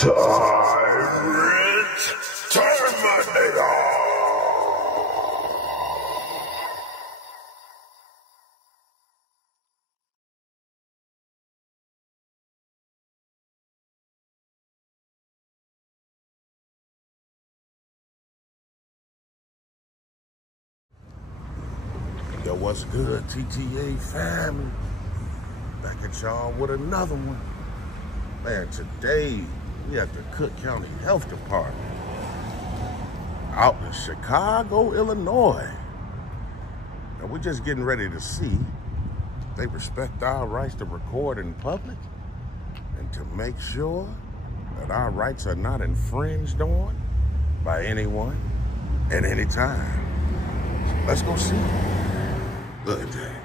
Tyrant Terminator! Yo, what's good, TTA family? Back at y'all with another one. Man, today we at the Cook County Health Department out in Chicago, Illinois. And we're just getting ready to see if they respect our rights to record in public and to make sure that our rights are not infringed on by anyone at any time. Let's go see. Look at that.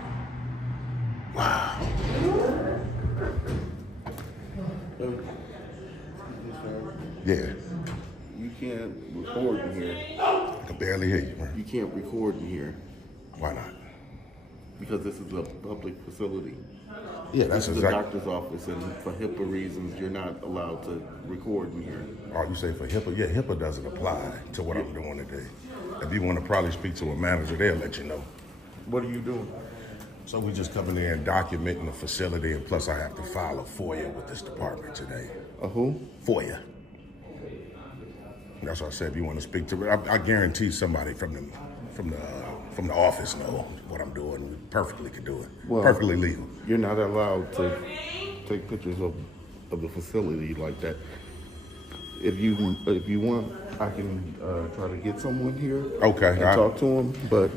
Wow. Yeah. You can't record in here. I can barely hear you, man. You can't record in here Why not? because this is a public facility. Yeah, that's This is exactly. the doctor's office, and for HIPAA reasons, you're not allowed to record in here. Oh, you say for HIPAA? Yeah, HIPAA doesn't apply to what I'm doing today. If you want to probably speak to a manager, they'll let you know. What are you doing? So we just coming in and documenting the facility, and plus I have to file a FOIA with this department today. A who? FOIA. That's what I said. If you want to speak to, I guarantee somebody from the office know what I'm doing. We perfectly could do it. Well, perfectly legal. You're not allowed to take pictures of the facility like that. If you want, I can try to get someone here. Okay. And talk to them. But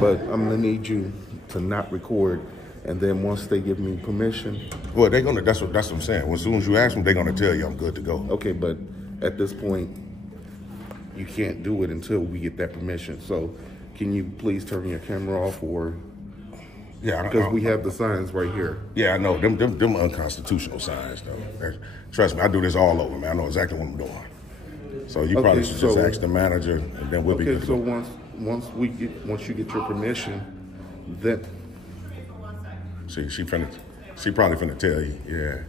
but I'm gonna need you to not record. And then once they give me permission. Well, they're gonna. That's what I'm saying. Well, as soon as you ask them, they're gonna tell you I'm good to go. Okay, but at this point, you can't do it until we get that permission. So, can you please turn your camera off, or Yeah, because we have the signs right here. Yeah, I know them unconstitutional signs though. Trust me, I do this all over, man. I know exactly what I'm doing. So you probably should just ask the manager, and then we'll be good. Okay, so once you get your permission, then she probably finna tell you, yeah.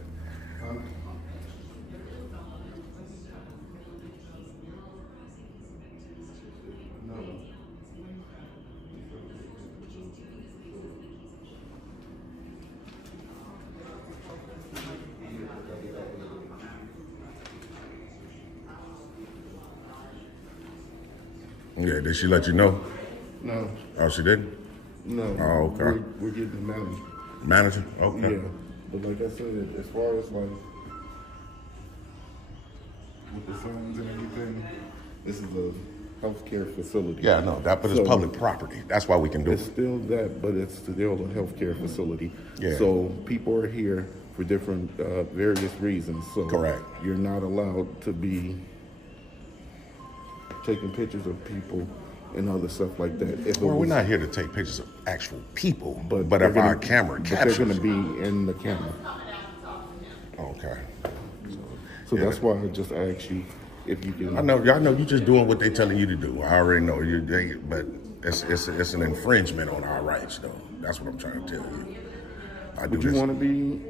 Yeah, did she let you know? no, Oh, she didn't? no. Oh, okay. We're getting the manager. Manager? Okay. Yeah, but like I said, as far as like with the signs and everything, this is a healthcare facility. Yeah, I know that, but it's So, public property. That's why we can do It's it. still that, but it's still a healthcare facility. Yeah. So people are here for different, various reasons. So Correct. You're not allowed to be taking pictures of people and other stuff like that. If it Well, we're was- not here to take pictures of actual people, but they're if our gonna- camera but captures. they're going to be in the camera. Okay. So Yeah. that's why I just asked you if you can. I know you just doing what they telling you to do. I already know but it's an infringement on our rights, though. That's what I'm trying to tell you. Would you want to be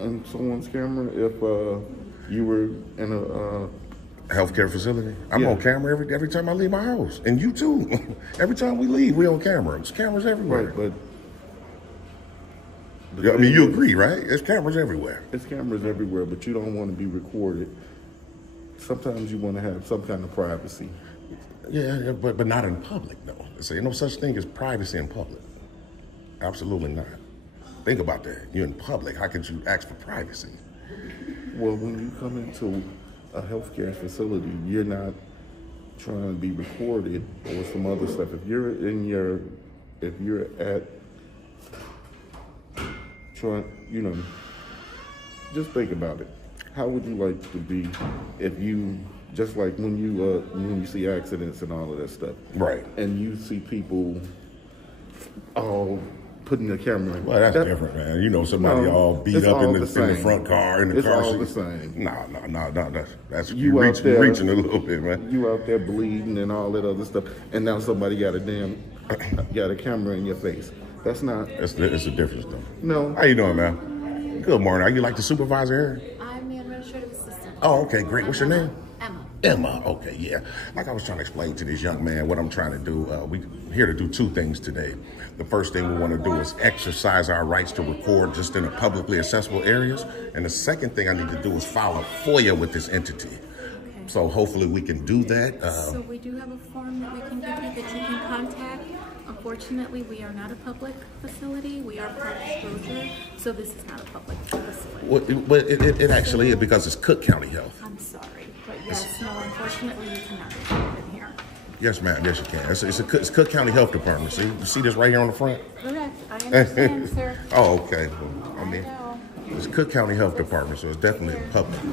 on someone's camera if you were in a healthcare facility? I'm Yeah. on camera every time I leave my house, and you too. Every time we leave, we on camera. There's cameras everywhere. right? But Yeah, I mean, you agree, right? There's cameras everywhere. there's cameras everywhere, but you don't want to be recorded. Sometimes you want to have some kind of privacy. Yeah, but not in public, though. There's no such thing as privacy in public. Absolutely not. Think about that. You're in public. How could you ask for privacy? Well, when you come into a healthcare facility, you're not trying to be recorded or some other stuff. If you're at trying, just think about it. How would you like to be if you, just like when you see accidents and all of that stuff, Right. and you see people all putting the camera in. Well, that's different, man. You know, somebody No, all beat it's up all in the front car, in the It's car all seat. the same. No. That's You you're out there- reaching a little bit, man. You out there bleeding and all that other stuff, and now somebody got a camera in your face. That's not. It's a difference, though. No. How you doing, man? Good morning. Are you like the supervisor here? I'm the administrator. administrative assistant. Oh, okay, great. What's your name? Emma. Emma, okay, yeah. Like I was trying to explain to this young man what I'm trying to do. We're here to do two things today. The first thing we want to do is exercise our rights to record just in the publicly accessible areas. And the second thing I need to do is file a FOIA with this entity. Okay. So hopefully we can do that. So we do have a form that we can give you that you can contact. Unfortunately, we are not a public facility. We are part of Disclosure, so this is not a public facility. Well, it actually is because it's Cook County Health. I'm sorry, but yes, no, unfortunately, you cannot record in here. Yes, ma'am. Yes, you can. It's Cook County Health Department. See, you see this right here on the front? Correct. I understand, sir. Oh, okay. Well, I mean, know. it's Cook County Health Department, so it's definitely public. So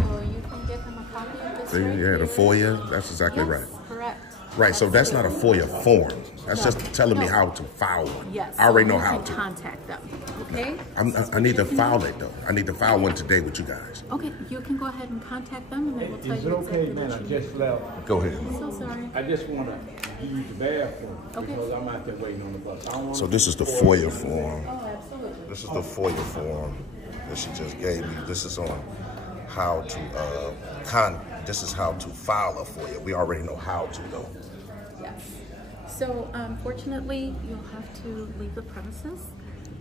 you can give them a copy of this. See, right yeah, the here. FOIA. That's exactly Yes, right. correct. Right. So that's not a FOIA form. That's No. just telling me No. how to file one. Yes. I already so know you how can to. contact them. Okay. I need to file it though. I need to file one today with you guys. Okay, you can go ahead and contact them, and they will tell Is you it okay, exactly man? what I you just left. Go ahead. need. So sorry. I just want to use the bathroom Okay. because I'm out there waiting on the bus. I don't want So this is the FOIA form. Oh, absolutely. This is the FOIA form that she just gave me. This is on how to this is how to file a FOIA. We already know how to though. Yes. So unfortunately, you'll have to leave the premises.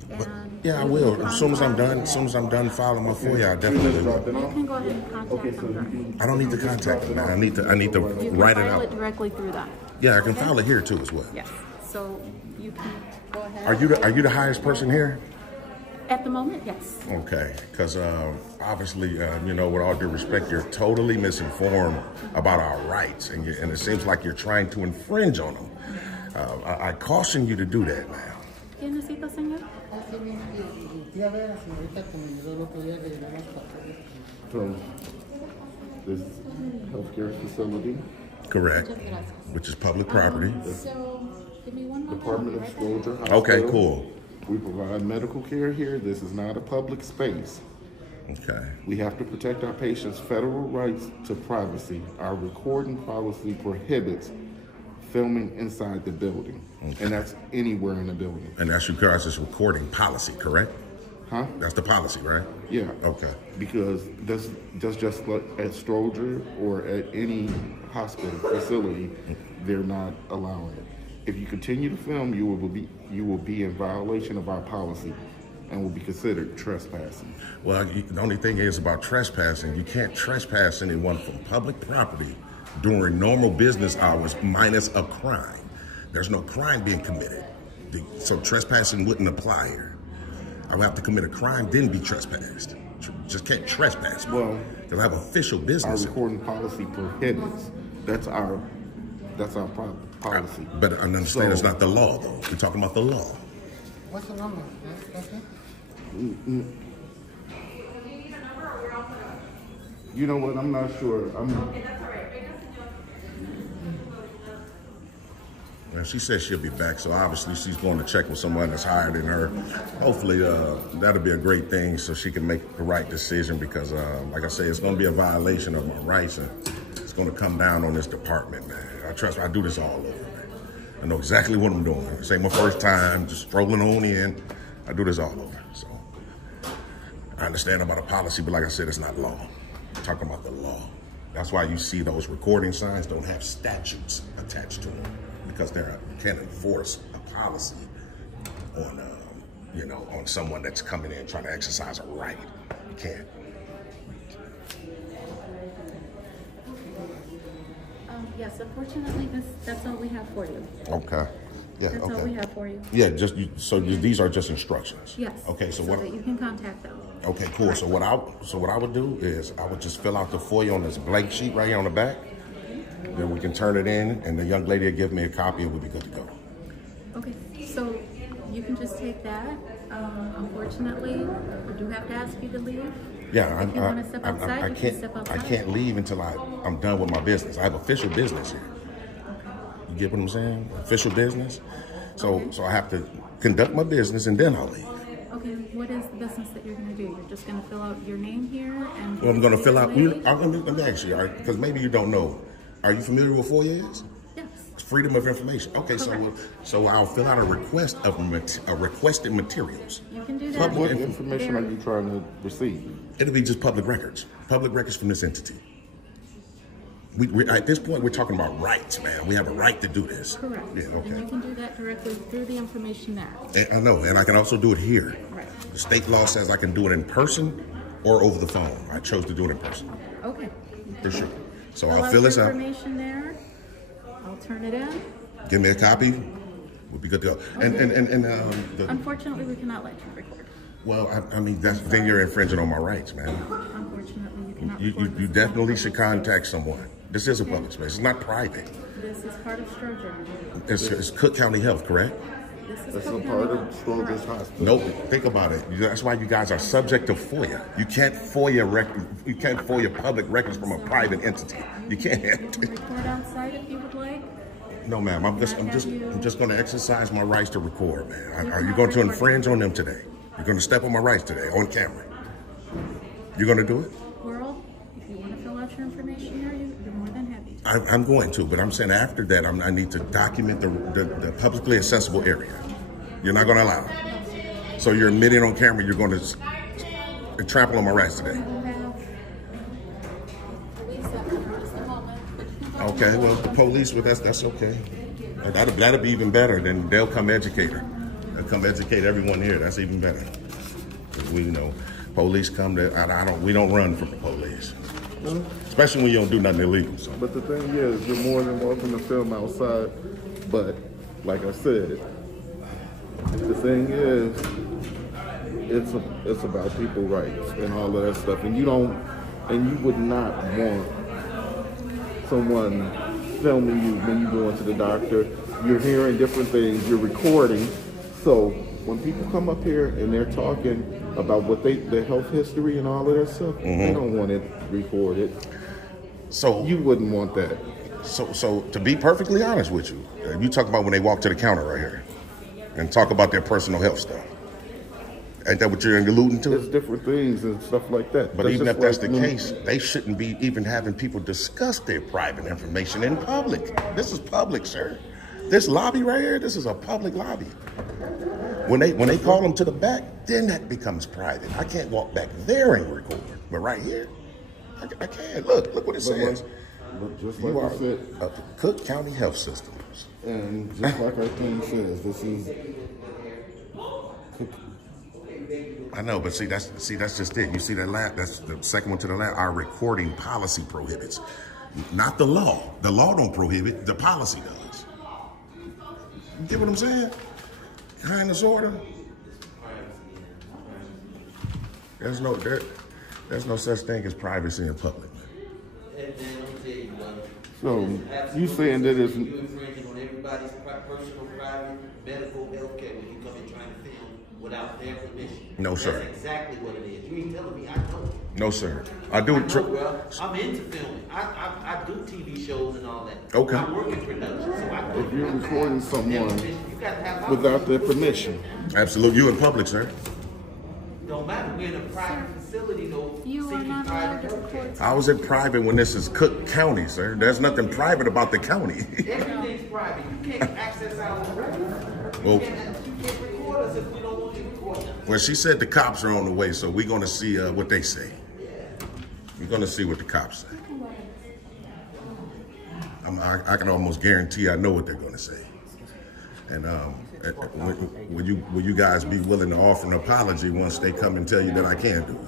And Yeah, I you will. can As soon as I'm done, contact- as soon as I'm done filing my FOIA, I definitely will. You can go ahead and contact them directly. I don't need to contact them, man. I need to You can write it file it out. directly through them. Yeah, I can Okay? file it here too as well. Yes. So you can go ahead. Are you the highest person here? At the moment, yes. Okay, because obviously, you know, with all due respect, you're totally misinformed about our rights, and it seems like you're trying to infringe on them. I caution you to do that now. ¿Qué necesita, señor? So, this healthcare facility, Correct, which is public property. So give me one moment. Department of I'll be right back. Disclosure. Okay, Hospital. cool. We provide medical care here. This is not a public space. Okay. We have to protect our patients' federal rights to privacy. Our recording policy prohibits filming inside the building, and that's anywhere in the building. And that's your guys' recording policy, correct? Huh? That's the policy, right? Yeah. Okay. Because that's just like at Stroger or at any hospital facility, they're not allowing it. If you continue to film, you will be in violation of our policy and will be considered trespassing. Well, the only thing is about trespassing, you can't trespass anyone from public property during normal business hours minus a crime. There's no crime being committed. So trespassing wouldn't apply here. I would have to commit a crime, then be trespassed. Just can't trespass. Well, because I have official our business. recording policy prohibits. That's our policy. But I understand it's So- not the law, though. We're talking about the law. What's the number? You know what? I'm not sure. Well, she says she'll be back, so obviously she's going to check with someone that's higher than her. Hopefully, that'll be a great thing so she can make the right decision because, like I say, it's going to be a violation of my rights, and it's going to come down on this department, man. I do this all over, man. I know exactly what I'm doing. This ain't my first time, just strolling on in. I do this all over, so. I understand about a policy, but like I said, it's not law. I'm talking about the law. That's why you see those recording signs don't have statutes attached to them because they can't enforce a policy on, you know, on someone that's coming in trying to exercise a right. You can't. Yes, unfortunately, that's all we have for you. Okay. Yeah. That's all we have for you. Yeah. These are just instructions. Yes. Okay. So that you can contact them. Okay. Cool. So what I would do is I would just fill out the FOIA on this blank sheet right here on the back. Then we can turn it in, and the young lady will give me a copy, and we'll be good to go. Okay. So you can just take that. Unfortunately, we do have to ask you to leave. Yeah, If you want to step outside, I you can't. can step I outside. can't leave until I'm done with my business. I have official business here. You get what I'm saying? Official business. So Okay. so I have to conduct my business and then I'll leave. Okay. What is the business that you're going to do? You're just going to fill out your name here and. Well, I'm going to fill out. Lady? Let me ask you, because maybe you don't know. Are you familiar with FOIA is? Yes. freedom of information. Okay, so I'll fill out a request of requested materials. You can do that. What information are you trying to receive? It'll be just public records from this entity. We at this point, we're talking about rights, man. We have a right to do this. Correct. Yeah, okay. And you can do that directly through the information there. And I know, and I can also do it here. Right. The state law says I can do it in person or over the phone. I chose to do it in person. Okay. For sure. So Fill I'll fill this out. information there. I'll turn it in. Give me a copy. We'll be good to go. Okay. And Unfortunately, we cannot let you record. well, I mean, then you're infringing on my rights, man. Unfortunately, you cannot You record. you definitely should contact someone. This is a public space. It's not private. This is part of Stroger. It's Cook County Health, correct? This is That's a Cook part County. of Stroger's hospital. Nope. Think about it. That's why you guys are subject to FOIA. You can't FOIA public records from a private entity. You can't. You can record outside if you would like. No, ma'am. I'm just going to exercise my rights to record, man. Are you going to infringe on them today? You're going to step on my rights today on camera. You're going to do it? World, if you want to fill out your information here, you're more than happy to. I'm going to, but I'm saying after that, I need to document the publicly accessible area. You're not going to allow it. So you're admitting on camera you're going to trample on my rights today. Okay, well, the police, well, that's okay. That'll be even better. Then they'll come educate her. They'll come educate everyone here. That's even better. We know police come to. We don't run from the police, especially when you don't do nothing illegal. So. But the thing is, you're more than welcome to film outside. But like I said, the thing is, it's about people's rights and all of that stuff. And you would not want someone filming you when you go into the doctor. You're hearing different things. You're recording. So when people come up here and they're talking about what their health history and all of that stuff, they don't want it recorded. So you wouldn't want that. So to be perfectly honest with you, you talk about when they walk to the counter right here and talk about their personal health stuff. Ain't that what you're alluding to? There's different things and stuff like that. But even if that's the case, they shouldn't be even having people discuss their private information in public. This is public, sir. This lobby right here, this is a public lobby. When they call them to the back, then that becomes private. I can't walk back there and record. But right here, I can. Look what it says. But just You like are I said, of the Cook County Health Systems. and just like our thing says, this is. I know, but see that's just it. You see that that's the second one to the left. Our recording policy prohibits, not the law. The law don't prohibit. The policy does. You get what I'm saying? Kindness order. There's no such thing as privacy in public. So you saying that it's You infringing on everybody's personal, private, medical, health care when you come in trying to film without their permission. No, sir. That's exactly what it is. You ain't telling me I know. No, sir. I do. I know, bro. I'm into filming. I do TV shows and all that. Okay. I work in production, so I if you're recording someone you got to have my without their permission. Absolutely. You in public, sir. Don't matter. We're in a private facility, though. You are seeking not allowed private to health care. record. I was in private when this is Cook County, sir. There's nothing private about the county. Everything's private. You can't access our records. Well- You can't record us if we don't want you to record us. Well, she said the cops are on the way, so we're going to see what they say. We're going to see what the cops say. I can almost guarantee I know what they're going to say. And will you guys be willing to offer an apology once they come and tell you that I can't do it?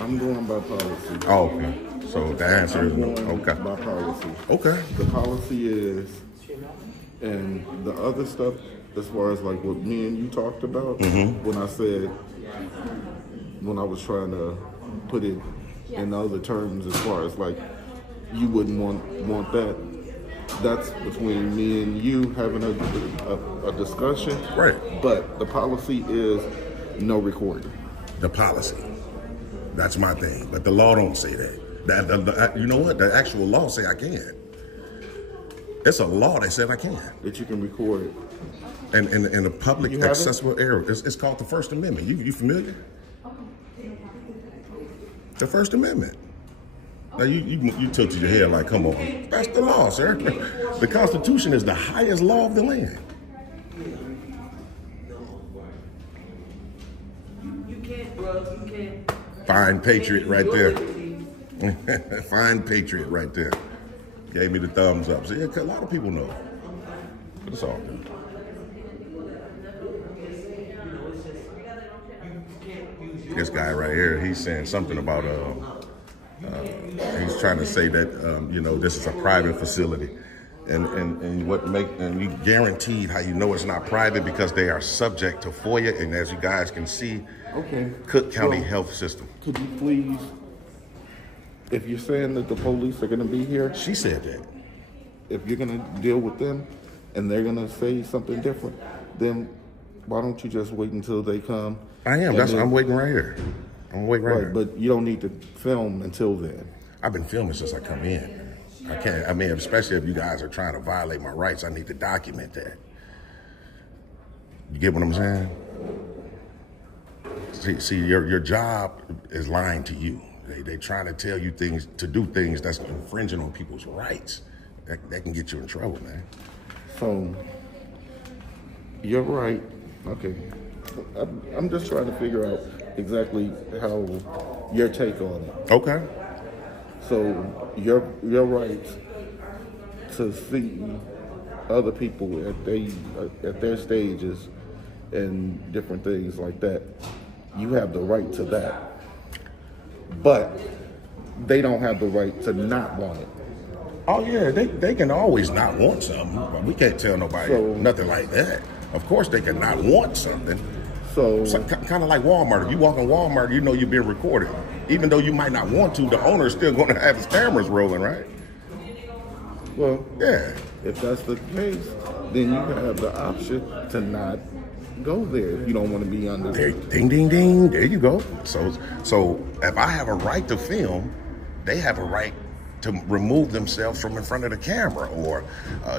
I'm going by policy. Oh, okay. So the answer is no. I'm going Okay. by policy. Okay. The policy is, and the other stuff, as far as like what me and you talked about, when I was trying to put it in other terms, as far as like you wouldn't want that. That's between me and you having a discussion. Right. But the policy is no recording. The policy. That's my thing. But the law don't say that. You know what? The actual law say I can. It's a law that said I can. That you can record it. And in a public You have it? accessible area. It's called the First Amendment. You familiar? The First Amendment. Now you tilted your head like, come on. That's the law, sir. The Constitution is the highest law of the land. You can't, bro. You can't. Fine patriot right there. Fine patriot right there. Gave me the thumbs up. See, a lot of people know. But it's all good. This guy right here, he's saying something about, he's trying to say that, you know, this is a private facility. And you guaranteed how you know it's not private because they are subject to FOIA. And as you guys can see, Okay. Cook County Health System. Could you please, if you're saying that the police are going to be here, She said that. if you're going to deal with them and they're going to say something different, then why don't you just wait until they come? I am. I'm waiting right here. I'm waiting right here. But you don't need to film until then. I've been filming since I come in. I can't, I mean, especially if you guys are trying to violate my rights, I need to document that. You get what I'm saying? See, your job is lying to you. They trying to tell you things, to do things that's infringing on people's rights. That can get you in trouble, man. So, you're right. Okay. I'm just trying to figure out exactly how your take on it. Okay. So, your right to see other people at their stages and different things like that, you have the right to that. But they don't have the right to not want it. Oh yeah, they can always not want something, but we can't tell nobody nothing like that. Of course they can not want something. So kind of like Walmart. If you walk in Walmart, you know you're being recorded. Even though you might not want to, the owner is still going to have his cameras rolling, right? Well, yeah. If that's the case, then you have the option to not go there if you don't want to be under. There, ding, ding, ding. There you go. So if I have a right to film, they have a right to remove themselves from in front of the camera, or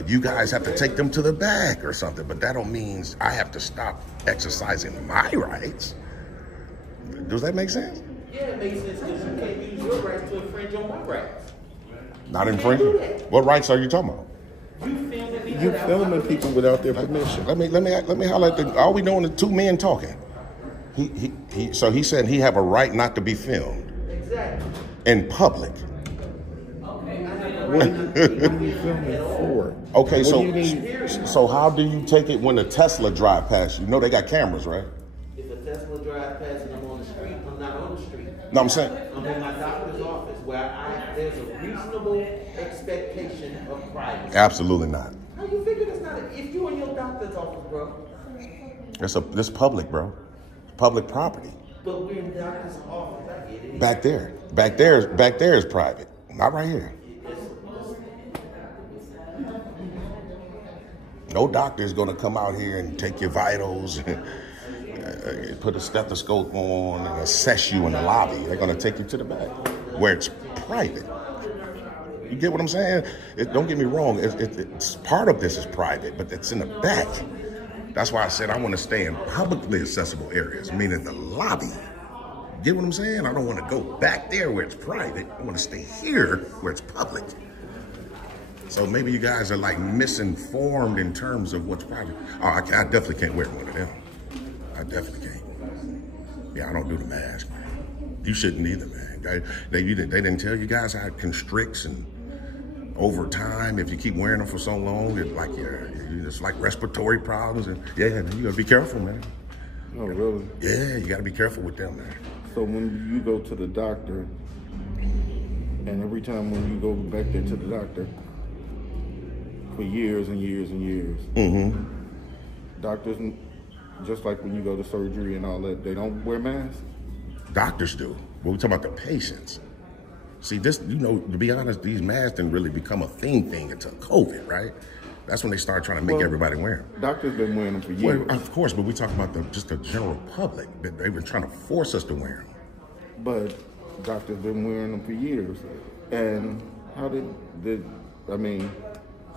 you guys have to take them to the back or something. But that don't mean I have to stop exercising my rights. Does that make sense? Yeah, it makes sense because you can't use your rights to infringe on my rights. Not infringing? What rights are you talking about? You filming people without their permission. Let me highlight all we doing is two men talking. So he said he have a right not to be filmed. Exactly. In public. What are you filming for? Okay, What so how do you take it when a Tesla drive past you? You know they got cameras, right? If a Tesla drive past and I'm on the street, I'm not on the street. No, I'm saying. I'm in my doctor's office where there's a reasonable expectation of privacy. Absolutely not. How you figure that's not if you in your doctor's office, bro? This public, bro. Public property. But we're in the doctor's office. I get it. Back there is private. Not right here. No doctor is going to come out here and take your vitals, put a stethoscope on, and assess you in the lobby. They're going to take you to the back, where it's private. You get what I'm saying? Don't get me wrong. It's part of this is private, but it's in the back. That's why I said I want to stay in publicly accessible areas, meaning the lobby. You get what I'm saying? I don't want to go back there where it's private. I want to stay here where it's public. So maybe you guys are like misinformed in terms of what's private. Oh, I definitely can't wear one of them. I definitely can't. Yeah, I don't do the mask, man. You shouldn't either, man. They didn't tell you guys how it constricts and over time, if you keep wearing them for so long, it's like respiratory problems. And yeah, you gotta be careful, man. Oh, really? Yeah, you gotta be careful with them, man. So when you go to the doctor, and every time when you go back there to the doctor, for years and years and years, doctors, just like when you go to surgery and all that, they don't wear masks? Doctors do. But we're talking about the patients. See, this, to be honest, these masks didn't really become a thing until COVID, right? That's when they started trying to make everybody wear them. Doctors been wearing them for years. Well, of course, but we talk about just the general public. They've been trying to force us to wear them. But doctors been wearing them for years. And how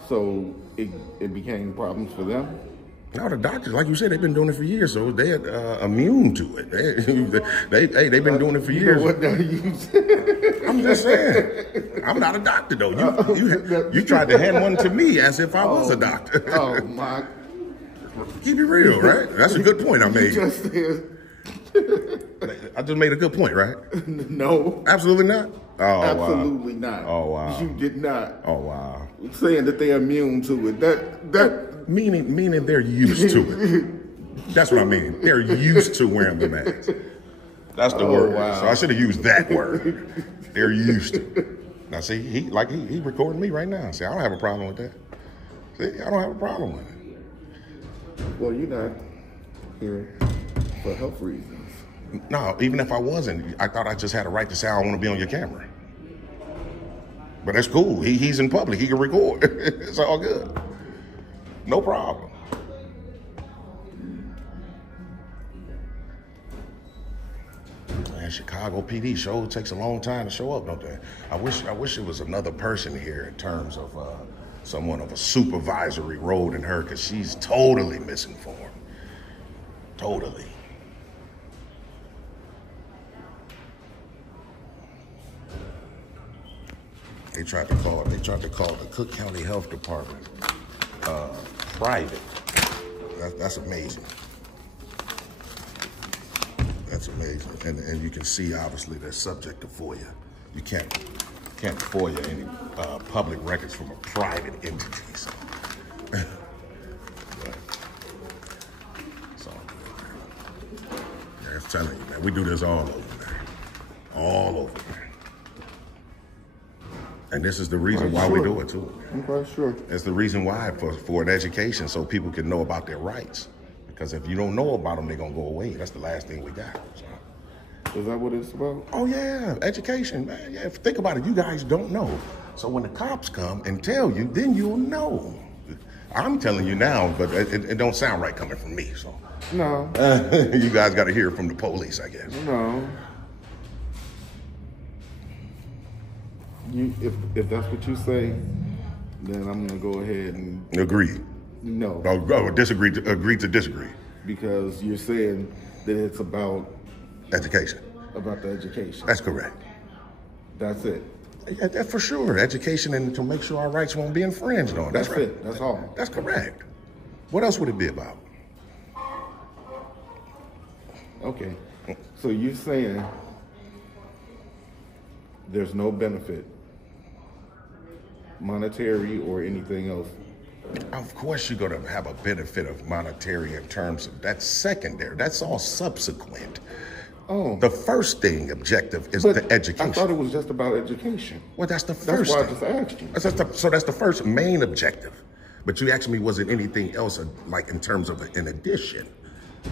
so it became problems for them? No, the doctors, like you said, they've been doing it for years, so they're immune to it. They've been doing it for years. You know what now you I'm just saying. I'm not a doctor, though. You tried to hand one to me as if I was a doctor. Oh, my. Keep it real, right? That's a good point I made. Just said, I just made a good point, right? no. Absolutely not? Oh, Absolutely wow. not. Oh, wow. You did not. Oh, wow. Saying that they're immune to it. That Meaning they're used to it. That's what I mean. They're used to wearing the mask. That's the word. Wow. So I should have used that word. They're used to it. Now see, he recording me right now. See, I don't have a problem with that. See, I don't have a problem with it. Well, you're not here for health reasons. No, even if I wasn't, I thought I just had a right to say I don't want to be on your camera. But that's cool. He's in public. He can record. It's all good. No problem. Man, Chicago PD show takes a long time to show up, don't they? I wish it was another person here in terms of someone of a supervisory role than her, because she's totally misinformed. Totally. They tried to call the Cook County Health Department private. That's amazing. That's amazing. And you can see, obviously, they're subject to FOIA. You can't FOIA any public records from a private entity. So. Yeah, I'm telling you, man, we do this all over, man. All over, man. And this is the reason why we do it, too. I'm quite sure. It's the reason why, for an education, so people can know about their rights. Because if you don't know about them, they're going to go away. That's the last thing we got. So. Is that what it's about? Oh, yeah, education, man. Yeah, think about it. You guys don't know. So when the cops come and tell you, then you'll know. I'm telling you now, but it don't sound right coming from me. So No. you guys got to hear it from the police, I guess. No. If that's what you say, then I'm gonna go ahead and Agree. no. Agree to disagree. Because you're saying that it's about Education. the education. That's correct. That's it. Yeah, that for sure. Education, and to make sure our rights won't be infringed on. That's right. It. That's all. That's correct. What else would it be about? Okay. So you're saying there's no benefit, monetary or anything else? Of course you're going to have a benefit of monetary in terms of, that's secondary. That's all subsequent. Oh. The first thing objective is But the education. I thought it was just about education. Well, that's the That's first why I thing. just asked you. So that's the first main objective. But you asked me, was it anything else, like in terms of an addition?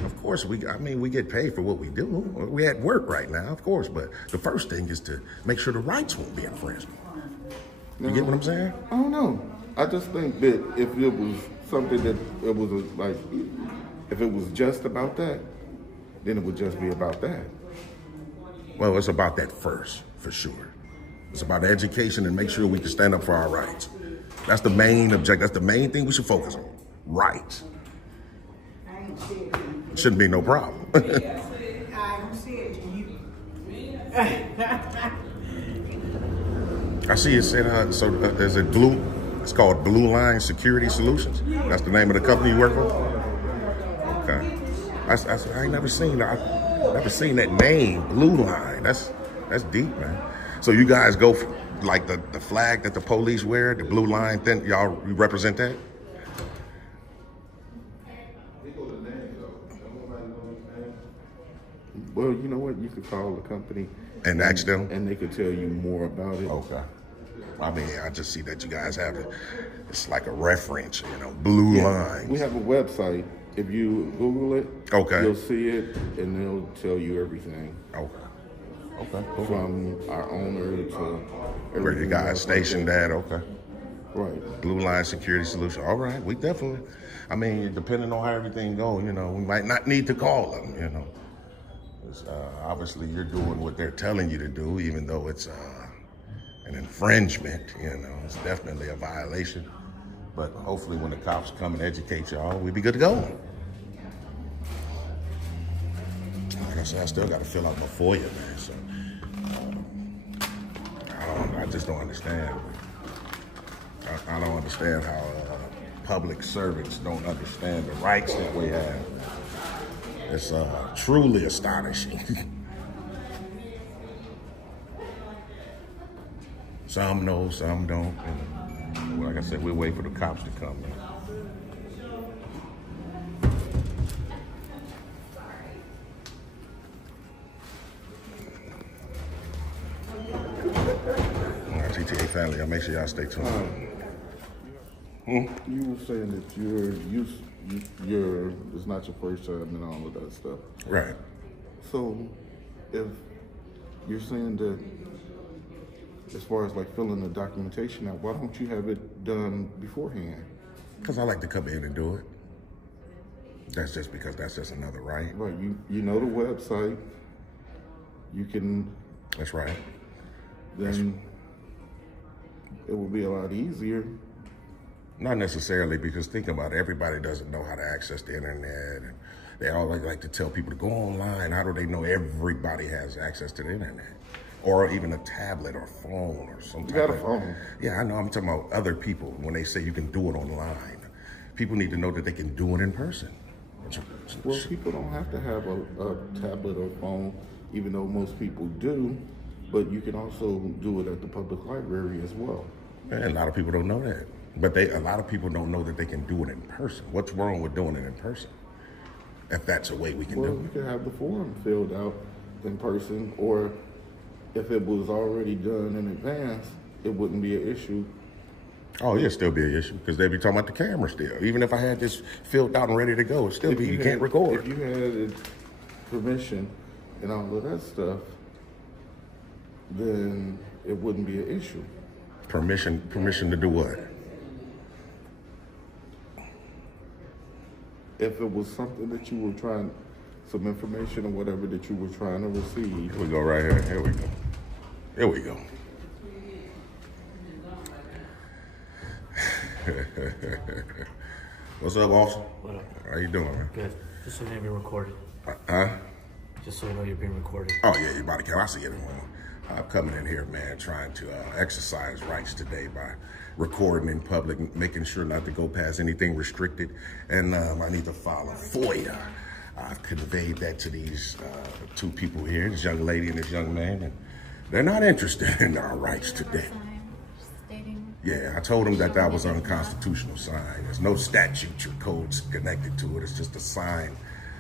Of course, we get paid for what we do. We at work right now, of course. But the first thing is to make sure the rights won't be infringed. You get what I'm saying? I don't know. I just think that if it was something that it was like, if it was just about that, then it would just be about that. Well, it's about that first, for sure. It's about education and make sure we can stand up for our rights. That's the main objective. That's the main thing we should focus on. Rights. Shouldn't be no problem. I see it to you. I see it said, is it Blue? It's called Blue Line Security Solutions. That's the name of the company you work for? Okay. I ain't never seen that. I've never seen that name, Blue Line. That's deep, man. So you guys go for, like the flag that the police wear, the blue line, then y'all represent that? Well, you know what? You could call the company And ask them? and they could tell you more about it. Okay. I mean, I just see that you guys have it. It's like a reference, Blue Line. We have a website. If you Google it, Okay. you'll see it, and they'll tell you everything. Okay. Okay, cool. From our owner to Where everything you guys else like stationed that. at, okay. Right. Blue Line Security Solution. All right, we definitely, depending on how everything goes, we might not need to call them, Obviously, you're doing what they're telling you to do, even though it's an infringement, it's definitely a violation. But hopefully when the cops come and educate y'all, we'll be good to go. Like I said, I still got to fill out my FOIA, man. So I just don't understand. I don't understand how public servants don't understand the rights that we have. It's truly astonishing. Some know, some don't. And like I said, we'll wait for the cops to come. All right, TTA family, y'all make sure y'all stay tuned. You were saying that it's not your first time and all of that stuff. Right. So, if you're saying that, as far as like filling the documentation out, why don't you have it done beforehand? Because I like to come in and do it. That's just because that's just another right. Right. You know the website. You can. That's right. Then it will be a lot easier. Not necessarily, because think about it, everybody doesn't know how to access the internet. And they always like to tell people to go online. How do they know everybody has access to the internet? Or even a tablet or phone or something. You got a phone. Yeah, I know. I'm talking about other people when they say you can do it online. People need to know that they can do it in person. Well, people don't have to have a tablet or phone, even though most people do. But you can also do it at the public library as well. And a lot of people don't know that. But a lot of people don't know that they can do it in person. What's wrong with doing it in person? If that's a way we can do it. Well, you can have the form filled out in person, or if it was already done in advance, it wouldn't be an issue. Oh, it'd still be an issue, because they'd be talking about the camera still. Even if I had this filled out and ready to go, it'd still be, you can't record. If you had permission and all of that stuff, then it wouldn't be an issue. Permission to do what? If it was something that you were trying, some information or whatever that you were trying to receive. Here we go right here. Here we go. Here we go. What's up, officer? What up? How you doing, man? Good. Just so you know you're being recorded. Huh? Just so you know you're being recorded. Oh, yeah, your body count. I see it. I'm coming in here, man, trying to exercise rights today by recording in public, making sure not to go past anything restricted. And I need to file a FOIA. I've conveyed that to these two people here, this young lady and this young man, and they're not interested in our rights today. Yeah, I told them that that was an unconstitutional sign. There's no statute or codes connected to it. It's just a sign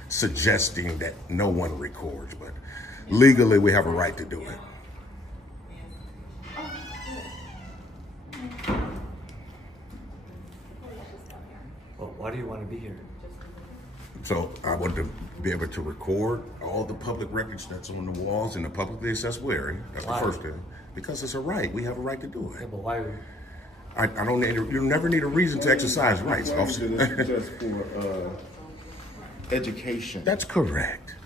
suggesting that no one records, but legally we have a right to do it. Well, why do you want to be here? So I want to be able to record all the public records that's on the walls in the publicly accessible area. That's Why? the first thing. Because it's a right. We have a right to do Yeah, it. but why? I don't need. You never need a reason to exercise rights, officer. It's just for education. That's correct.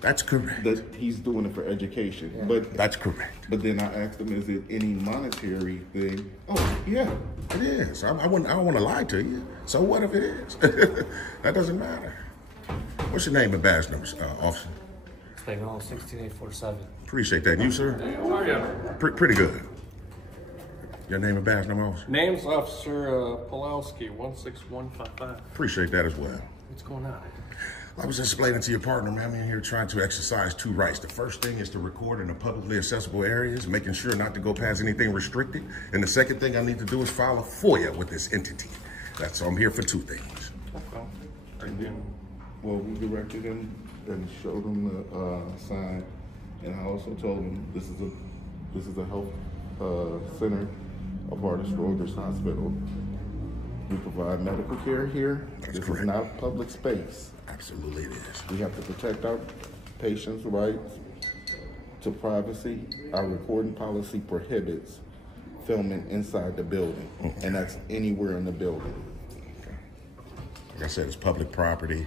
That's correct. That he's doing it for education. Yeah. But that's correct. But then I asked him, is it any monetary thing? Oh, yeah. It is. I don't want to lie to you. So what if it is? That doesn't matter. What's your name and badge number, officer? It's like 16847. Appreciate that. And you, sir? How are you? Pretty good. Your name and badge number, officer? Name's Officer Pulowski, 16155. Appreciate that as well. What's going on? I was explaining to your partner, man, I'm in here trying to exercise two rights. The first thing is to record in the publicly accessible areas, making sure not to go past anything restricted. And the second thing I need to do is file a FOIA with this entity. So I'm here for two things. Okay. Are you doing? Well, we directed him and showed him the sign, and I also told him this is a health center, a part of Stroger's Hospital. We provide medical care here. That's this correct. is not public space. Absolutely it is. We have to protect our patients' rights to privacy. Our recording policy prohibits filming inside the building, and that's anywhere in the building. Like I said, it's public property.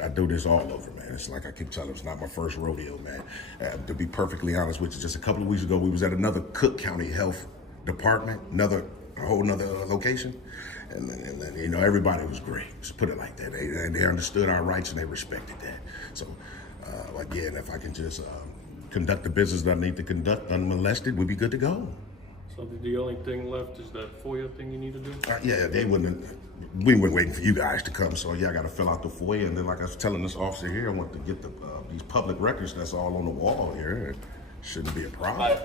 I do this all over, man. It's like I keep telling them, it's not my first rodeo, man. To be perfectly honest with you, just a couple of weeks ago, we was at another Cook County Health Department, another a whole nother location. And then, you know, everybody was great. Just put it like that. They understood our rights and they respected that. So, again, if I can just conduct the business that I need to conduct unmolested, we'd be good to go. So the only thing left is that FOIA thing you need to do? Yeah, we weren't waiting for you guys to come, so yeah, I got to fill out the FOIA, and then like I was telling this officer here, I want to get these public records that's all on the wall here. It shouldn't be a problem.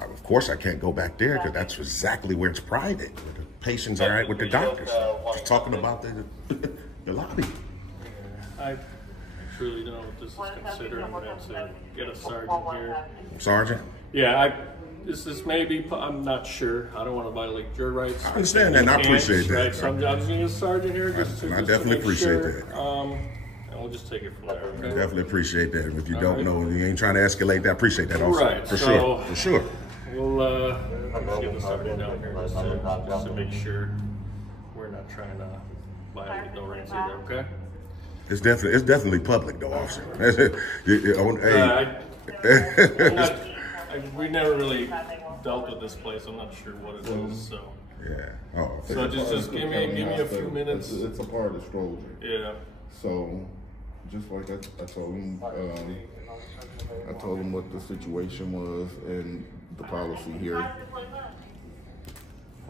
Of course, I can't go back there because that's exactly where it's private. Where the patients are at with the doctors. Just talking about the lobby. I truly don't know what this is considered. I'm going to have to get a sergeant here. Sergeant? Yeah, this may be, I'm not sure. I don't want to violate your rights. I understand that, and I appreciate that. Right? So I'm just going to get a sergeant here. I definitely appreciate that. And we'll just take it from there, okay? Definitely appreciate that. If you don't know, you ain't trying to escalate that, I appreciate that also. Right. For sure. For sure. We'll just get the sergeant down here just to make sure we're not trying to violate no rights either, okay? It's definitely public though, officer. We never really dealt with this place. I'm not sure what it is, so. Yeah. Oh. So just give me a few minutes. It's a part of Stroger. Yeah. So, just like I told him, I told him what the situation was and the policy here.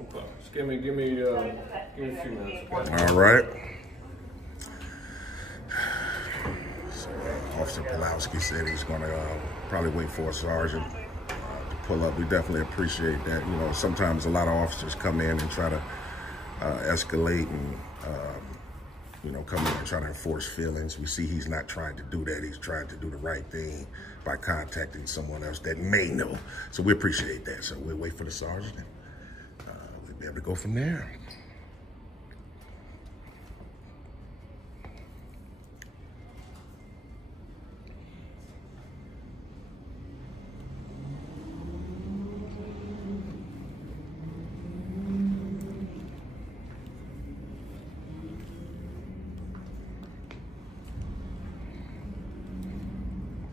Okay. Just give me a few minutes. Okay? All right. So, Officer Pulowski said he's going to probably wait for a sergeant to pull up. We definitely appreciate that. You know, sometimes a lot of officers come in and try to escalate and you know, come in and try to enforce feelings. We see he's not trying to do that. He's trying to do the right thing by contacting someone else that may know. So we appreciate that. So we'll wait for the sergeant and we'll be able to go from there.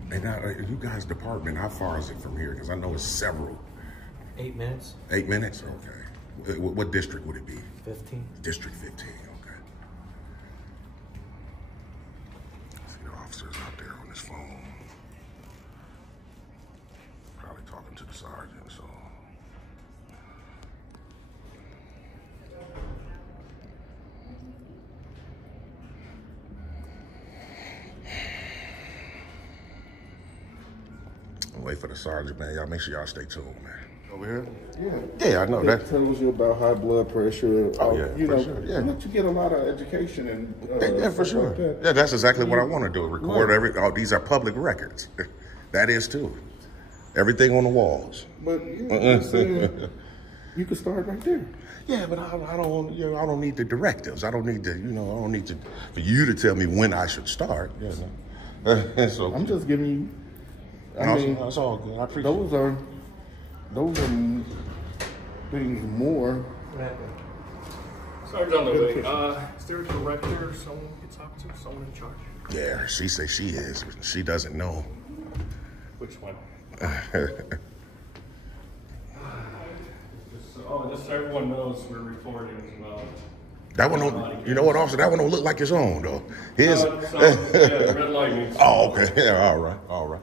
And now, you guys' department, how far is it from here? Because I know it's several. 8 minutes. 8 minutes? Okay. What district would it be? 15. District 15, okay. See the officers out there on his phone. Probably talking to the sergeant, so. Wait for the sergeant, man. Y'all make sure y'all stay tuned, man. Over here? Yeah, I know that. It tells you about high blood pressure. Oh, yeah, you for know, sure, yeah. let you get a lot of education and Yeah, for sure. Like that. Yeah, that's exactly what I want to do. Record these are public records. That is too. Everything on the walls. But I'm saying, you can start right there. Yeah, but I don't. You know, I don't need the directives. I don't need to. You know, I don't need to for you to tell me when I should start. You know. So I'm just giving you. I mean, that's all good. I appreciate those are things more. Sergeant on the way. Is there a director or someone we can talk to? Someone in charge? Yeah, she says she is. She doesn't know. Which one? Just so everyone knows we're recording. That one don't, you know what, officer? That one don't look like his own, though. His. Yeah, red light. Oh, okay. Yeah, all right. All right.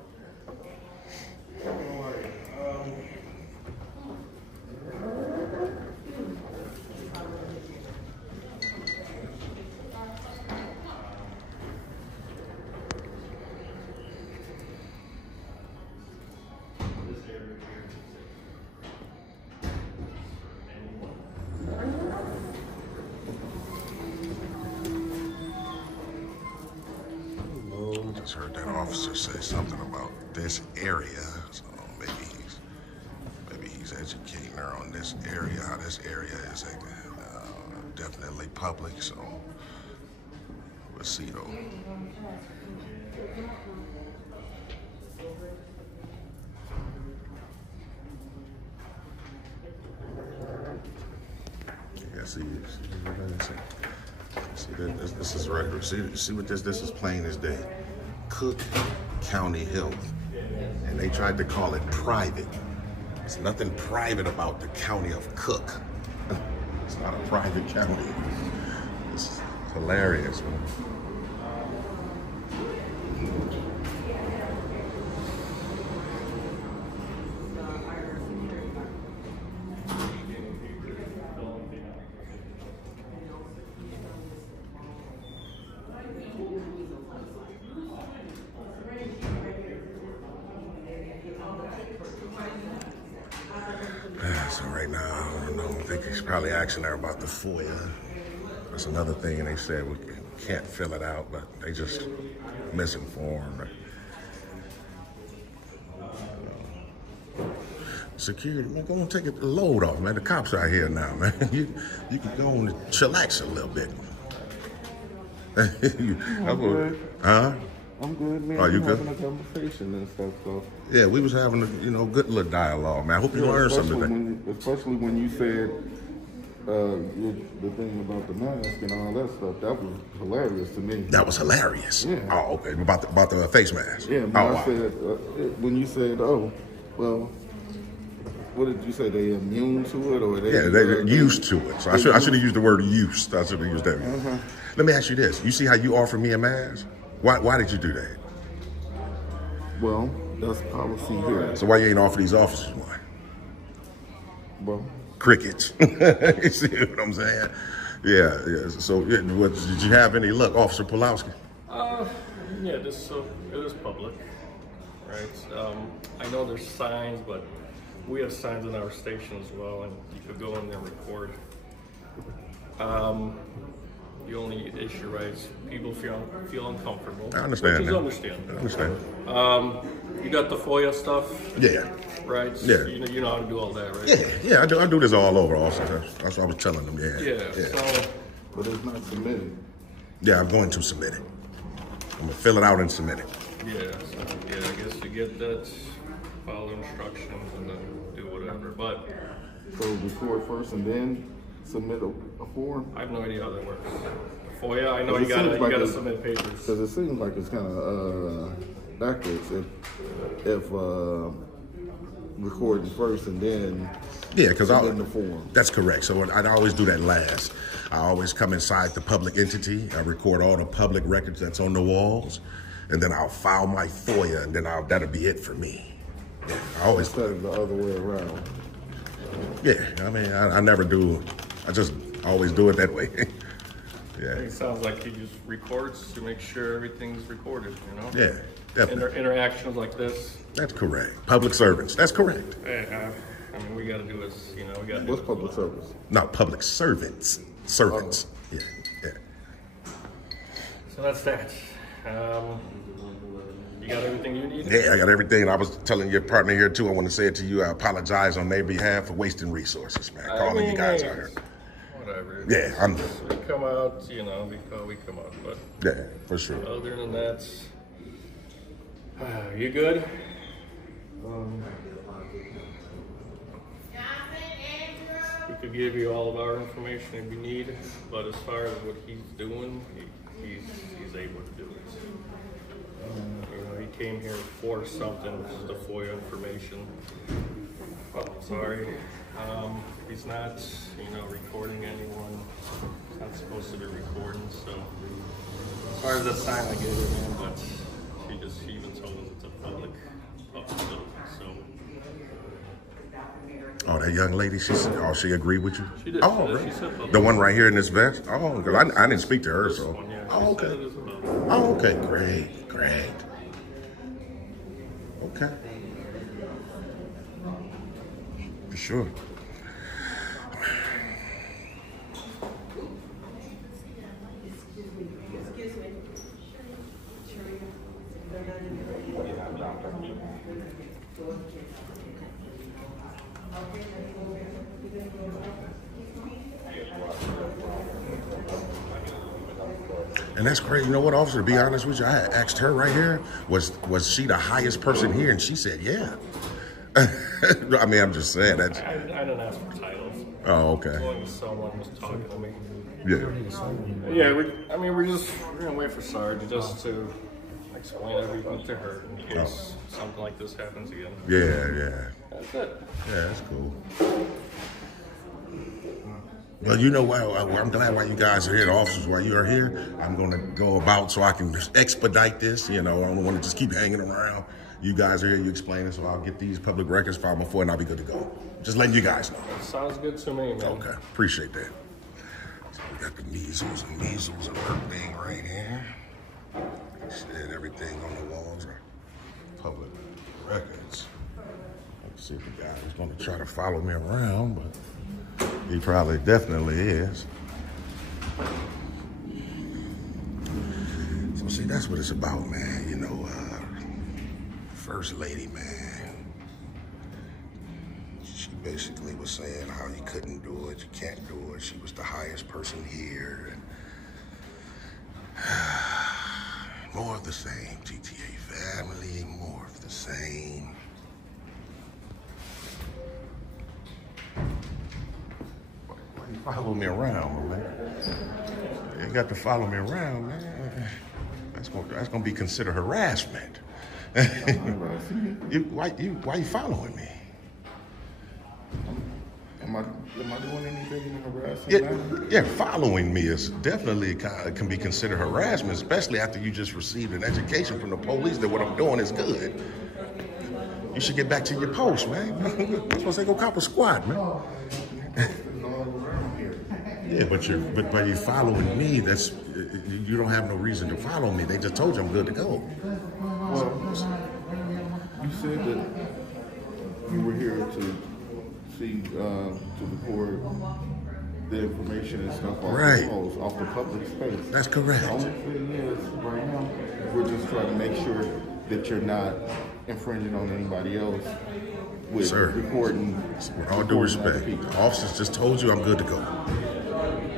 I just heard that officer say something about this area, so maybe he's educating her on this area, how this area is definitely public, so we'll see though. Yeah, see this is record. See what this is plain as day. Cook County Health, and they tried to call it private. There's nothing private about the county of Cook. It's not a private county. It's hilarious, man. So right now, I don't know, I think he's probably asking her about the FOIA. That's another thing they said we can't fill it out, but they just misinformed. Security, man, go and take the load off, man. The cops are here now, man. You can go and chillax a little bit. I'm good. Huh? I'm good, man. Oh, you I'm good? having a conversation and stuff, so. Yeah, we was having a, good little dialogue, man. I hope you learned something today. Especially when you said the thing about the mask and all that stuff. That was hilarious to me. That was hilarious. Yeah. Oh, okay. About the face mask. Yeah, Oh, when I wow. said, when you said, oh, well, what did you say? They immune to it, or they? Yeah, they're used to it. So I should have used the word used. I should have used that. Let me ask you this. You see how you offered me a mask? Why did you do that? Well, that's policy here. So why you ain't offer these officers one? Well, Crickets. You see what I'm saying? Yeah. So did you have any luck, Officer Pulowski? Yeah, it is public, right? I know there's signs, but we have signs in our station as well, and you could go in there and record. The only issue, right, is people feel uncomfortable. I understand which is that. understandable. I understand. You got the FOIA stuff, Yeah. right? Yeah. You know how to do all that, right? Yeah, I do this all over, also. That's what I was telling them. Yeah. So, but it's not submitted. Yeah, I'm going to submit it. I'm gonna fill it out and submit it. I guess you get that, follow instructions, and then do whatever. But So record first and then submit a form. I have no idea how that works. FOIA, I know It you gotta seems like it's- submit papers. Because it seems like it's kind of backwards if recording first and then Yeah, because submitting the form. that's correct. So I'd always do that last. I always come inside the public entity. I record all the public records that's on the walls, and then I'll file my FOIA, and then that'll be it for me. Yeah, I always, Instead of the other way around. yeah. I mean, I never do. I just always do it that way. Yeah, It sounds like he just records to make sure everything's recorded, you know? yeah, definitely. Interactions like this, That's correct. Public servants. That's correct. I mean, we gotta do this, we gotta do What's this. public service? Not public servants. Servants. Yeah, yeah. So that's that. You got everything you need? Yeah, I got everything. And I was telling your partner here too. I want to say it to you. I apologize on their behalf for wasting resources, man. Calling you guys out here. Whatever. Yeah, I'm. We come out, we come out. But Yeah, for sure. other than that, you good? We could give you all of our information if you need, but as far as what he's doing, he's able to do it. He came here for something, which is the FOIA information. Oh, sorry. He's not, recording anyone. He's not supposed to be recording, so as far as the sign, I gave it in, but she even told us it's a public building, so. Oh, that young lady, she agreed with you? She did. Oh, She really? said public. The one right here in this vest? Oh, because I didn't speak to her, This so. one, yeah, Oh, she okay. said it is a public. Oh, okay. Great. Okay. For sure. And that's crazy. You know what, officer, to be honest with you, I asked her right here, was she the highest person here? And she said, yeah. I mean, I'm just saying that. I didn't ask for titles. Oh, As okay. long as someone was talking to me. Yeah. Yeah, we're gonna wait for Sarge just to explain everything to her in case something like this happens again. Yeah. That's it. Yeah, that's cool. Well, you know what? I'm glad why you guys are here, the officers, while you are here. I'm going to go about so I can just expedite this. You know, I don't want to just keep hanging around. You guys are here, you explain it, so I'll get these public records filed before and I'll be good to go. Just letting you guys know. Sounds good to me, man. Okay, appreciate that. So we got the measles and everything right here. Said everything on the walls are public records. Let's see if the guy is going to try to follow me around, but he probably definitely is. So see, that's what it's about, man. You know, First Lady, man. She basically was saying how you couldn't do it, you can't do it. She was the highest person here. And more of the same, GTA family, more of the same. Why you follow me around, man? You got to follow me around, man. That's gonna be considered harassment. Why you following me? Am I doing anything in harassing? Yeah, following me is definitely can be considered harassment, especially after you just received an education from the police that what I'm doing is good. You should get back to your post, man. You're supposed to go cop a squad, man. Yeah, but by you following me, you don't have no reason to follow me. They just told you I'm good to go. Well, you said that you were here to see, to record the information and stuff off the post, off the public space. That's correct. The only thing is, right now, we're just trying to make sure that you're not infringing on anybody else with recording. With all due respect, the officers just told you I'm good to go.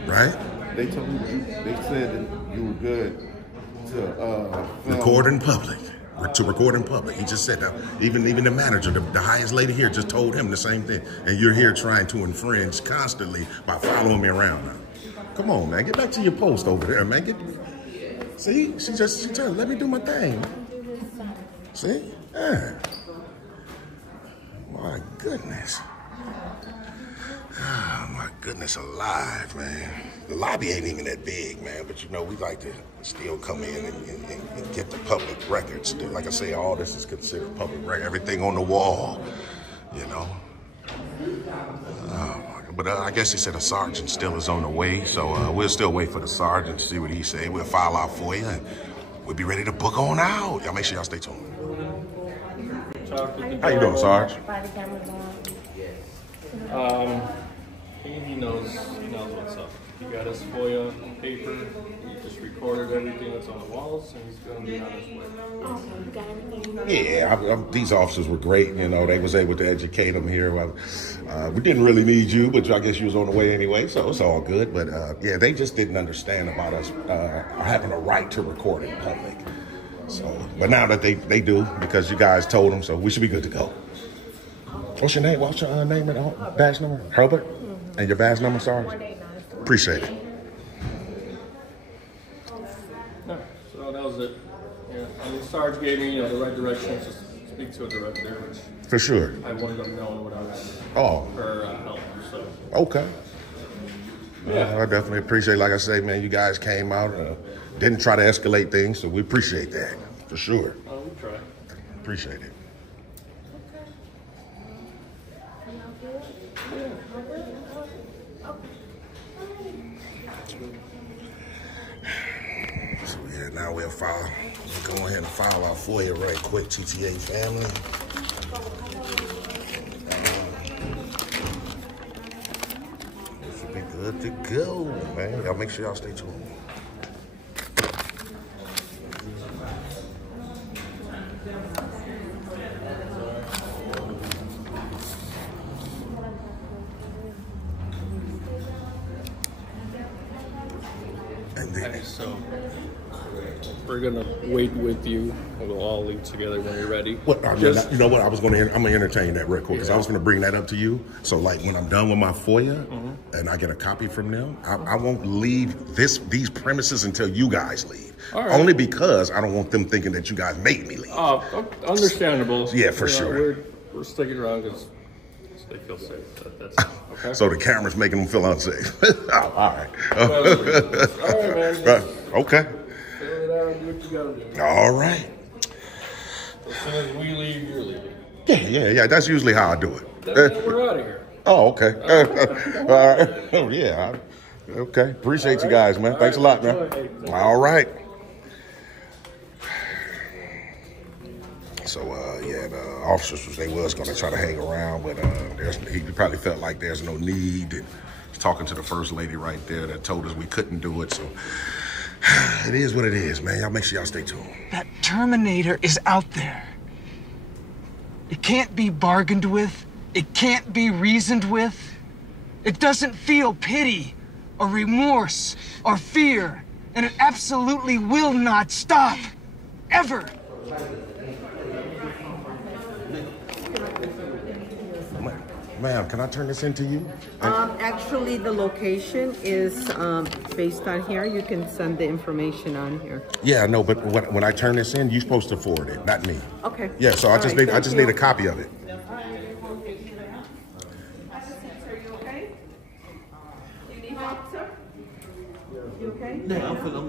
Right? They told you, they said that you were good to record in public. To record in public. He just said that. Even the manager, the highest lady here, just told him the same thing. And you're here trying to infringe constantly by following me around now. Come on, man. Get back to your post over there, man. See? She told, let me do my thing. See? Yeah. My goodness. Oh, my goodness alive, man. The lobby ain't even that big, man, but you know, we like to still come in and get the public records. Like I say, all this is considered public record. Everything on the wall, you know. But I guess he said a sergeant still is on the way, so we'll still wait for the sergeant to see what he say. We'll file out for you, and we'll be ready to book on out. Y'all make sure y'all stay tuned. How you doing, Sarge? He knows what's up. He got his FOIA paper. He just recorded everything that's on the walls, and he's going to be on his way. Okay, you got everything? Yeah, these officers were great. You know, they was able to educate them here. We didn't really need you, but I guess you was on the way anyway, so it's all good. But yeah, they just didn't understand about us having a right to record in public. So, but now that they do, because you guys told them, so we should be good to go. What's your name? What's your name and badge number? Herbert? Mm-hmm. And your badge number, Sarge? 189. Appreciate it. No, so that was it. Yeah, and Sarge gave me the right directions to speak to a director, which for sure. I wanted them knowing what I was for help. So. Okay. Yeah. I definitely appreciate, like I say, man, you guys came out, didn't try to escalate things, so we appreciate that, for sure. Oh, we try. Appreciate it. So yeah, now we'll go ahead and file our FOIA right quick, TTA family. We should be good to go, man. Y'all make sure y'all stay tuned. So we're gonna wait with you, and we'll all leave together when you're ready. You know what? I'm gonna entertain that real quick because I was gonna bring that up to you. So like when I'm done with my FOIA and I get a copy from them, I won't leave these premises until you guys leave. Right. Only because I don't want them thinking that you guys made me leave. Understandable. Yeah, for sure. We're sticking around because they feel safe. That's all. Okay. So the camera's making them feel unsafe. Oh, all right. All right, man. Right. Okay. Fill it out and do what you gotta do. All right. As soon as we leave, you're leaving. Yeah. That's usually how I do it. Then we're out of here. Oh, okay. All right. Oh, yeah. Okay. Appreciate you guys, man. Thanks a lot, man. All right. So, the officers, they was going to try to hang around, but he probably felt like there's no need. And he's talking to the first lady right there that told us we couldn't do it. So, it is what it is, man. Y'all make sure y'all stay tuned. That Terminator is out there. It can't be bargained with. It can't be reasoned with. It doesn't feel pity or remorse or fear. And it absolutely will not stop. Ever. Ma'am, can I turn this into you? Actually, the location is based on here. You can send the information on here. Yeah, I know, but when I turn this in, you're supposed to forward it, not me. Okay. Yeah, so I just need a copy of it. Are you okay? Do you need help, sir? You okay? Yeah, I'm feeling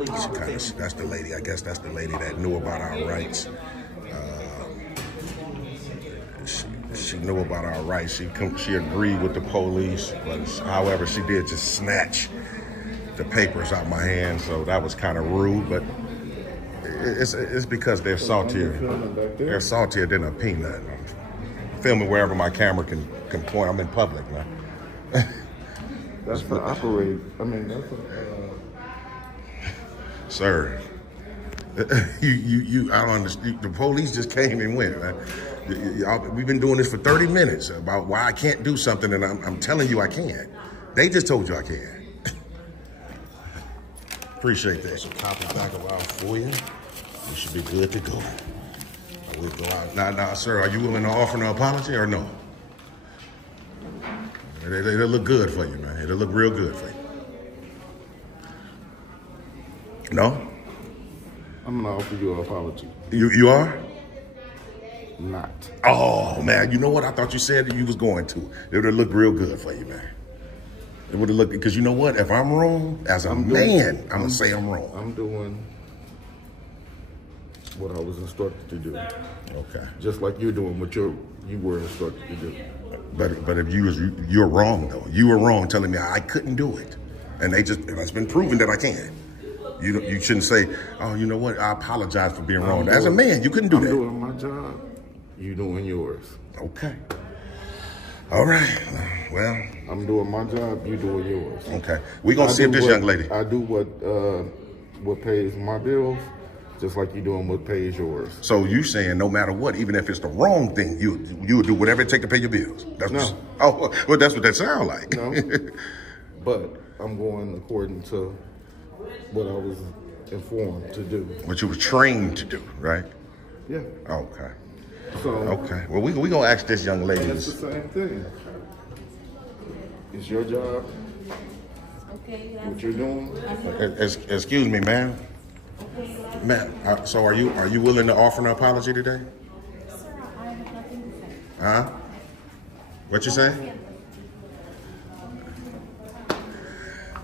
That's the lady. I guess that's the lady that knew about our rights. She knew about our rights. She agreed with the police, but however, she did just snatch the papers out my hand. So that was kind of rude, but it's because they're saltier. They're saltier than a peanut. I'm filming wherever my camera can point. I'm in public, man. That's for operate. I mean, that's Sir, I don't understand. The police just came and went, man. We've been doing this for 30 minutes about why I can't do something, and I'm telling you I can't. They just told you I can. Appreciate that. So copy back around for you. We should be good to go. We'll go out. Now, sir, are you willing to offer an apology or no? It'll look good for you, man. It'll look real good for you. No? I'm gonna offer you an apology. You are? Not. Oh, man, you know what? I thought you said that you was going to. It would have looked real good for you, man. It would have looked, because you know what? If I'm wrong, as a man, I'm going to say I'm wrong. I'm doing what I was instructed to do. Okay. Just like you're doing what you were instructed to do. But if you're wrong, though. You were wrong telling me I couldn't do it. And it's been proven that I can. You shouldn't say, oh, you know what? I apologize for being wrong. As a man, you couldn't do that. I'm doing my job. You doing yours. Okay. All right. Well, I'm doing my job. You doing yours. Okay. We're gonna see if this young lady. I do what pays my bills, just like you doing what pays yours. So you saying no matter what, even if it's the wrong thing, you would do whatever it take to pay your bills. That's no. Well, that's what that sounds like. No. But I'm going according to what I was informed to do. What you were trained to do, right? Yeah. Okay. So, okay. Well, we gonna ask this young lady. It's the same thing. It's your job. Okay. What you're doing. Excuse me, ma'am. Ma'am. So are you willing to offer an apology today? Sir, I have nothing to say. Huh? What you say?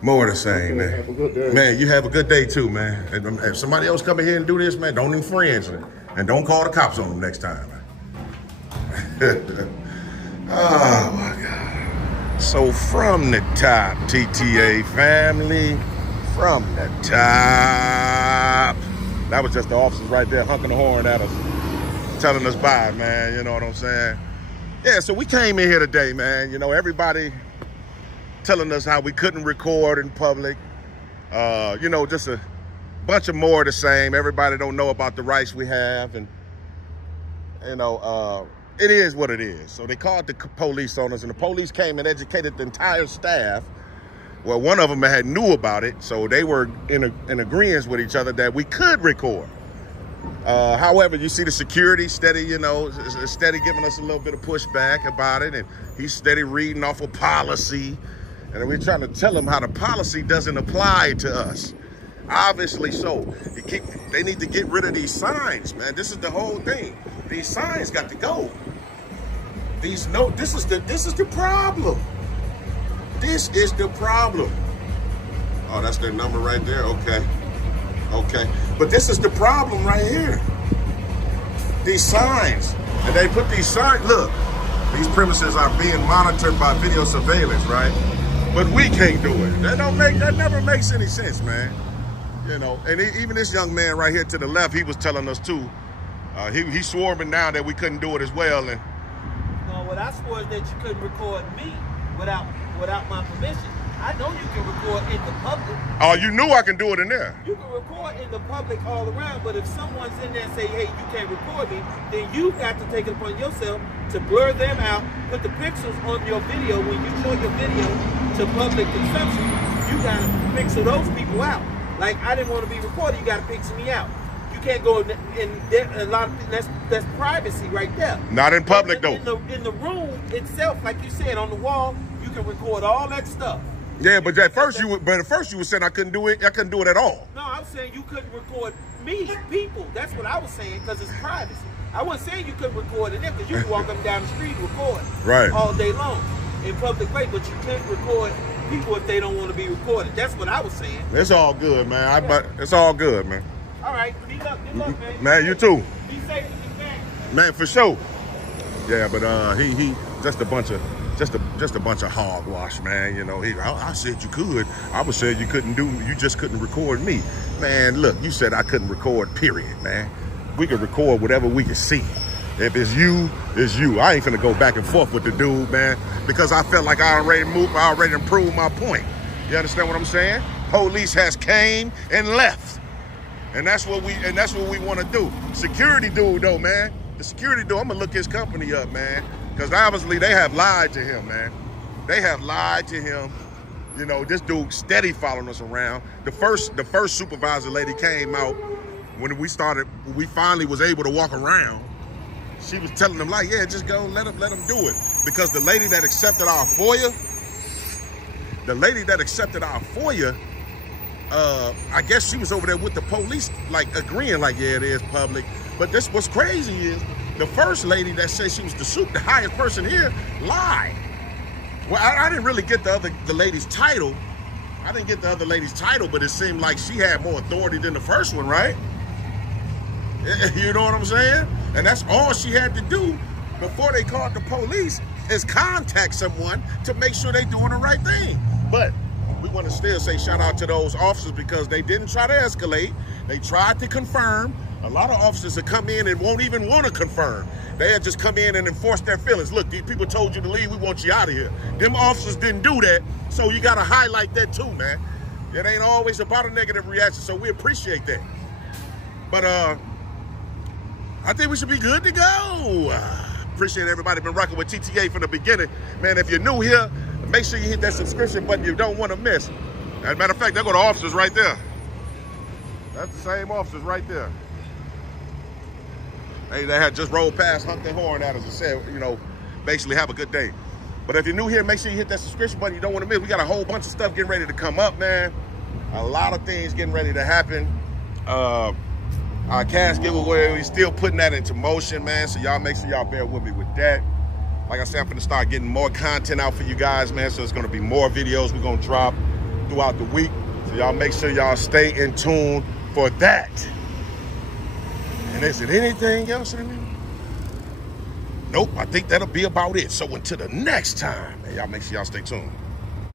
More the same, man. Have a good day. Man, you have a good day too, man. And if somebody else come in here and do this, man, don't infringe it. And don't call the cops on them next time, man. Oh, my God. So from the top, TTA family, from the top. That was just the officers right there honking the horn at us, telling us bye, man. You know what I'm saying? Yeah, so we came in here today, man. You know, everybody telling us how we couldn't record in public. You know, just a bunch of more of the same. Everybody don't know about the rights we have, and you know, it is what it is. So they called the police on us, and the police came and educated the entire staff. Well, one of them had knew about it, so they were in agreement with each other that we could record. However, you see the security steady, you know, steady giving us a little bit of pushback about it, and he's steady reading off of policy, and we're trying to tell him how the policy doesn't apply to us. Obviously so. They need to get rid of these signs, man. This is the whole thing. These signs got to go. This is the problem. This is the problem. Oh, that's their number right there. Okay. Okay. But this is the problem right here. These signs. And they put these signs, look, these premises are being monitored by video surveillance, right? But we can't do it. That never makes any sense, man. You know, and even this young man right here to the left, he was telling us too. He swore me down that we couldn't do it as well. And no, what I swore is that you couldn't record me without my permission. I know you can record in the public. Oh, you knew I can do it in there. You can record in the public all around, but if someone's in there and say, hey, you can't record me, then you've got to take it upon yourself to blur them out, put the pixels on your video. When you show your video to public consumption, you got to pixel those people out. Like, I didn't want to be recorded, you got to pixel me out. You can't go in there, a lot of that's privacy right there. Not in public, though. In the room itself, like you said, on the wall, you can record all that stuff. Yeah, but at first you were saying I couldn't do it. I couldn't do it at all. No, I'm saying you couldn't record me, people. That's what I was saying, because it's privacy. I wasn't saying you couldn't record in there, because you can walk up and down the street and record right all day long in public place, but you can't record people if they don't want to be recorded. That's what I was saying. It's all good, man. It's all good, man. All right, good luck, man. Man, you too. Be safe with your man. Man, for sure. Yeah, but he just a bunch of hogwash, man. You know, I said you could. I was saying you couldn't do. You just couldn't record me, man. Look, you said I couldn't record. Period, man. We can record whatever we can see. If it's you, it's you. I ain't finna go back and forth with the dude, man, because I felt like I already improved my point. You understand what I'm saying? Police has came and left, and that's what we want to do. Security dude, though, man. The security dude, I'm gonna look his company up, man. Because obviously they have lied to him, man. They have lied to him. You know, this dude steady following us around. The first supervisor lady came out when we finally was able to walk around. She was telling them like, yeah, just go, let them do it. Because the lady that accepted our FOIA, I guess she was over there with the police, like agreeing like, yeah, it is public. But this what's crazy is, the first lady that said she was the highest person here lied. Well, I didn't really get the lady's title. I didn't get the other lady's title, but it seemed like she had more authority than the first one, right? You know what I'm saying? And that's all she had to do before they called the police, is contact someone to make sure they're doing the right thing. But we want to still say shout out to those officers, because they didn't try to escalate. They tried to confirm. A lot of officers that come in and won't even want to confirm. They had just come in and enforce their feelings. Look, these people told you to leave. We want you out of here. Them officers didn't do that, so you got to highlight that too, man. It ain't always about a negative reaction, so we appreciate that. But I think we should be good to go. Appreciate everybody been rocking with TTA from the beginning. Man, if you're new here, make sure you hit that subscription button you don't want to miss. As a matter of fact, there go the officers right there. That's the same officers right there. Hey, they had just rolled past, honked their horn at us and said, you know, basically have a good day. But if you're new here, make sure you hit that subscription button you don't want to miss. We got a whole bunch of stuff getting ready to come up, man. A lot of things getting ready to happen. Our cash giveaway, we still putting that into motion, man. So y'all make sure y'all bear with me with that. Like I said, I'm gonna start getting more content out for you guys, man. So it's gonna be more videos we're gonna drop throughout the week. So y'all make sure y'all stay in tune for that. And is it anything else? Nope, I think that'll be about it. So until the next time, man, y'all make sure y'all stay tuned.